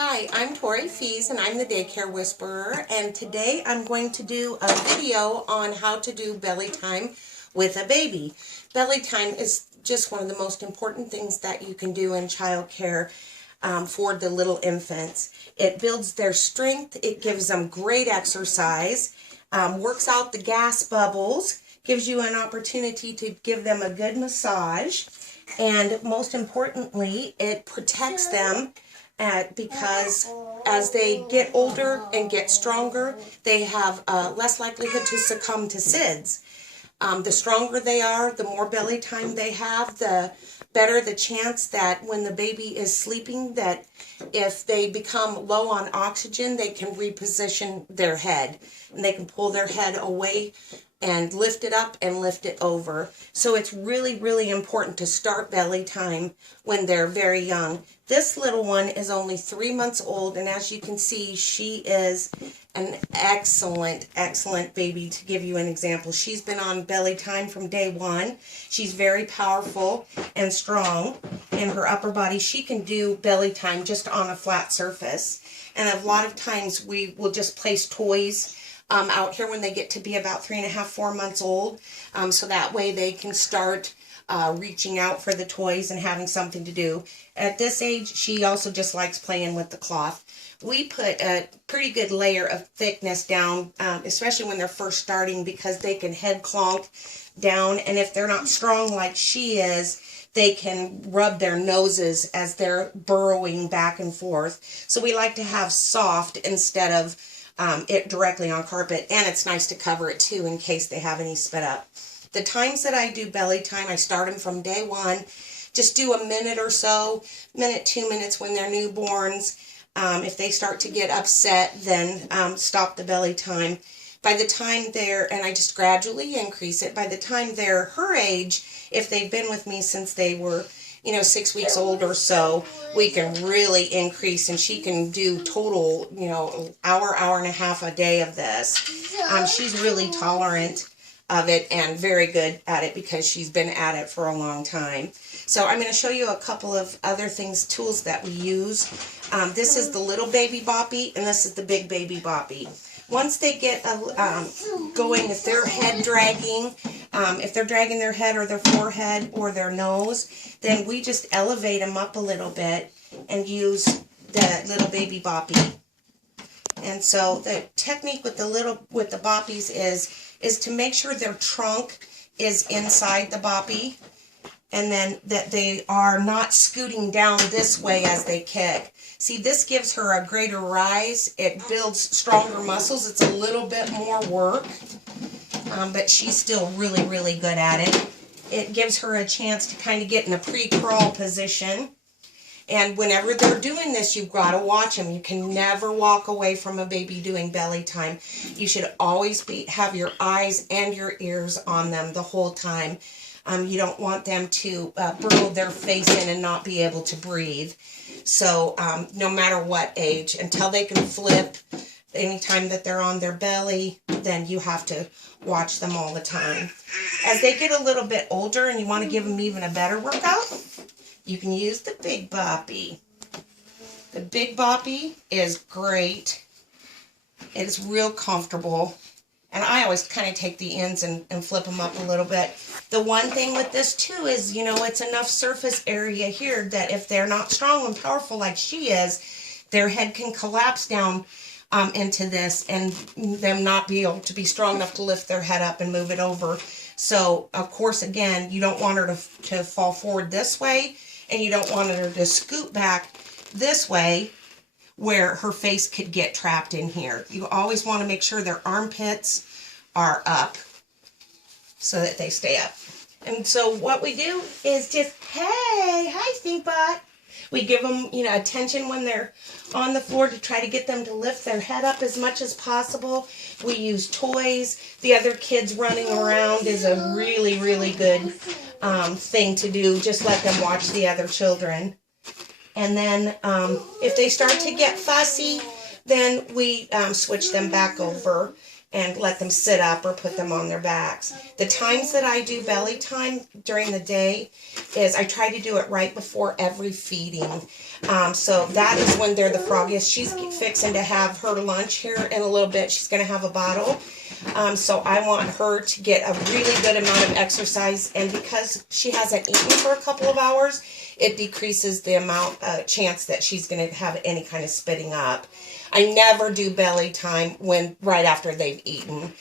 Hi, I'm Tori Fees and I'm the Daycare Whisperer, and today I'm going to do a video on how to do belly time with a baby. Belly time is just one of the most important things that you can do in childcare for the little infants. It builds their strength, it gives them great exercise, works out the gas bubbles, gives you an opportunity to give them a good massage, and most importantly, it protects them because as they get older and get stronger, they have less likelihood to succumb to SIDS. The stronger they are, the more belly time they have, the better the chance that when the baby is sleeping, that if they become low on oxygen, they can reposition their head and they can pull their head away and lift it up and lift it over. So it's really, really important to start belly time when they're very young. This little one is only 3 months old, and as you can see, she is an excellent, excellent baby. To give you an example, she's been on belly time from day one. She's very powerful and strong in her upper body. She can do belly time just on a flat surface. And a lot of times we will just place toys out here when they get to be about 3.5, 4 months old, so that way they can start reaching out for the toys and having something to do. At this age, she also just likes playing with the cloth. We put a pretty good layer of thickness down, especially when they're first starting, because they can head clonk down, and if they're not strong like she is, they can rub their noses as they're burrowing back and forth. So we like to have soft instead of it directly on carpet, and it's nice to cover it too in case they have any spit up. The times that I do belly time, I start them from day one. Just do a minute or so, minute, 2 minutes when they're newborns. If they start to get upset, then stop the belly time. By the time they're, and I just gradually increase it, by the time they're her age, if they've been with me since they were 6 weeks old or so, we can really increase, and she can do total, hour and a half a day of this. She's really tolerant of it and very good at it because she's been at it for a long time. So I'm going to show you a couple of other tools that we use. This is the little baby boppy, and this is the big baby boppy. Once they get going, if they're head dragging, if they're dragging their head or their forehead or their nose, then we just elevate them up a little bit and use the little baby boppy. And so the technique with the boppies is to make sure their trunk is inside the boppy, and then that they are not scooting down this way as they kick. See, this gives her a greater rise. It builds stronger muscles. It's a little bit more work, but she's still really, really good at it. It gives her a chance to kind of get in a pre-crawl position. And whenever they're doing this, you've got to watch them. You can never walk away from a baby doing belly time. You should always have your eyes and your ears on them the whole time. You don't want them to burrow their face in and not be able to breathe. So no matter what age, until they can flip, anytime that they're on their belly, then you have to watch them all the time. As they get a little bit older and you want to give them even a better workout, you can use the big boppy. The big boppy is great. It's real comfortable. And I always kind of take the ends and flip them up a little bit. The one thing with this too is, it's enough surface area here that if they're not strong and powerful like she is, their head can collapse down into this and them not be able to be strong enough to lift their head up and move it over. So, of course, again, you don't want her to fall forward this way, and you don't want her to scoot back this way where her face could get trapped in here. You always want to make sure their armpits are up so that they stay up. And so what we do is just, hey, hi, stink butt. We give them, attention when they're on the floor to try to get them to lift their head up as much as possible. We use toys. The other kids running around is a really, really good thing to do. Just let them watch the other children. And then if they start to get fussy, then we switch them back over and let them sit up or put them on their backs. The times that I do belly time during the day is I try to do it right before every feeding. So that is when they're the froggiest. She's fixing to have her lunch here in a little bit. She's going to have a bottle. So I want her to get a really good amount of exercise. And because she hasn't eaten for a couple of hours, it decreases the amount chance that she's going to have any kind of spitting up. I never do belly time right after they've eaten.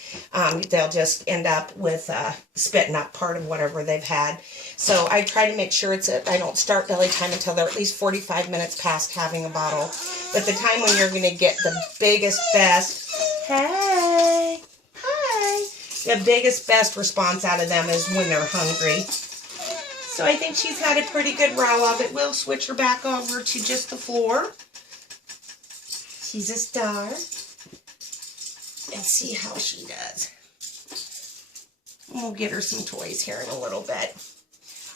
They'll just end up with spitting up part of whatever they've had. So I try to make sure I don't start belly time until they're at least 45 minutes past having a bottle. But the time when you're going to get the biggest, best, hey, hi, the biggest, best response out of them is when they're hungry. So I think she's had a pretty good row of it. We'll switch her back over to just the floor. She's a star. And see how she does. We'll get her some toys here in a little bit.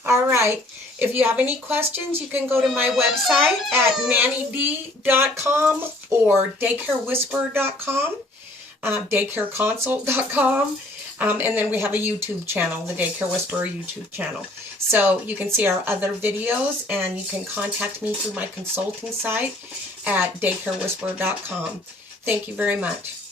All right. If you have any questions, you can go to my website at nannyd.com or daycarewhisperer.com, daycareconsult.com. And then we have a YouTube channel, the Daycare Whisperer YouTube channel. So you can see our other videos, and you can contact me through my consulting site at daycarewhisperer.com. Thank you very much.